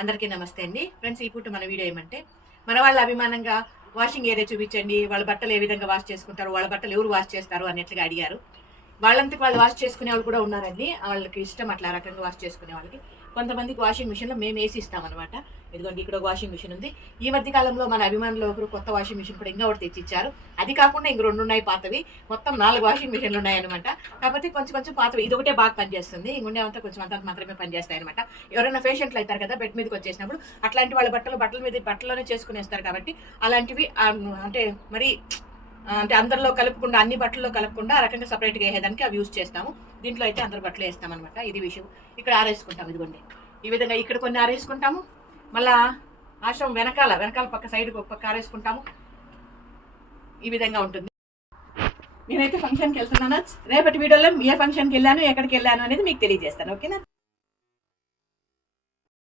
అందరికీ నమస్తే అండి ఫ్రెండ్స్. ఈ పూట మన వీడియో ఏమంటే మన వాళ్ళ అభిమానంగా వాషింగ్ ఏరియా చూపించండి, వాళ్ళ బట్టలు ఏ విధంగా వాష్ చేసుకుంటారు, వాళ్ళ బట్టలు ఎవరు వాష్ చేస్తారు అన్నట్లుగా అడిగారు. వాళ్ళంతకు వాళ్ళు వాష్ చేసుకునే వాళ్ళు కూడా ఉన్నారండి. వాళ్ళకి ఇష్టం అట్లా రకంగా వాష్ చేసుకునే వాళ్ళకి. కొంతమందికి వాషింగ్ మిషన్లో మేము వేసి ఇస్తామన్నమాట. ఇదిగోండి ఇక్కడ వాషింగ్ మిషన్ ఉంది. ఈ మధ్య కాలంలో మన అభిమానులు ఒకరు కొత్త వాషింగ్ మిషన్ కూడా ఇంకా ఒకటి తెచ్చిచ్చారు. అది కాకుండా ఇంక 2 ఉన్నాయి పాతవి. మొత్తం 4 వాషింగ్ మిషన్లు ఉన్నాయన్నమాట. కాకపోతే కొంచెం కొంచెం పాతవి, ఇది ఒకటే బాగా పనిచేస్తుంది. ఇంకొండేమంతా కొంచెం అంతా మాత్రమే పనిచేస్తాయి అనమాట. ఎవరైనా పేషెంట్లు అవుతారు కదా బెడ్ మీదకి వచ్చేసినప్పుడు, అట్లాంటి వాళ్ళ బట్టల మీద బట్టలోనే చేసుకునేస్తారు కాబట్టి అలాంటివి అంటే మరి అంటే అందరిలో కలుపుకుండా, అన్ని బట్టల్లో కలుపుకుండా ఆ రకంగా సపరేట్గా వేసేదానికి అవి యూజ్ చేస్తాము. దీంట్లో అయితే అందరు బట్టలు వేస్తాం అనమాట. ఇది విషయం. ఇక్కడ ఆరేసుకుంటాం. ఇదిగోండి ఈ విధంగా ఇక్కడ కొన్ని ఆరేసుకుంటాము. మళ్ళా ఆశ్రమం వెనకాల పక్క సైడ్ ఒక పక్క ఆరేసుకుంటాము. ఈ విధంగా ఉంటుంది. నేనైతే ఫంక్షన్కి వెళ్తున్నాను. రేపటి వీడియోలో ఏ ఫంక్షన్కి వెళ్ళాను, ఎక్కడికి వెళ్ళాను అనేది మీకు తెలియజేస్తాను. ఓకేనా?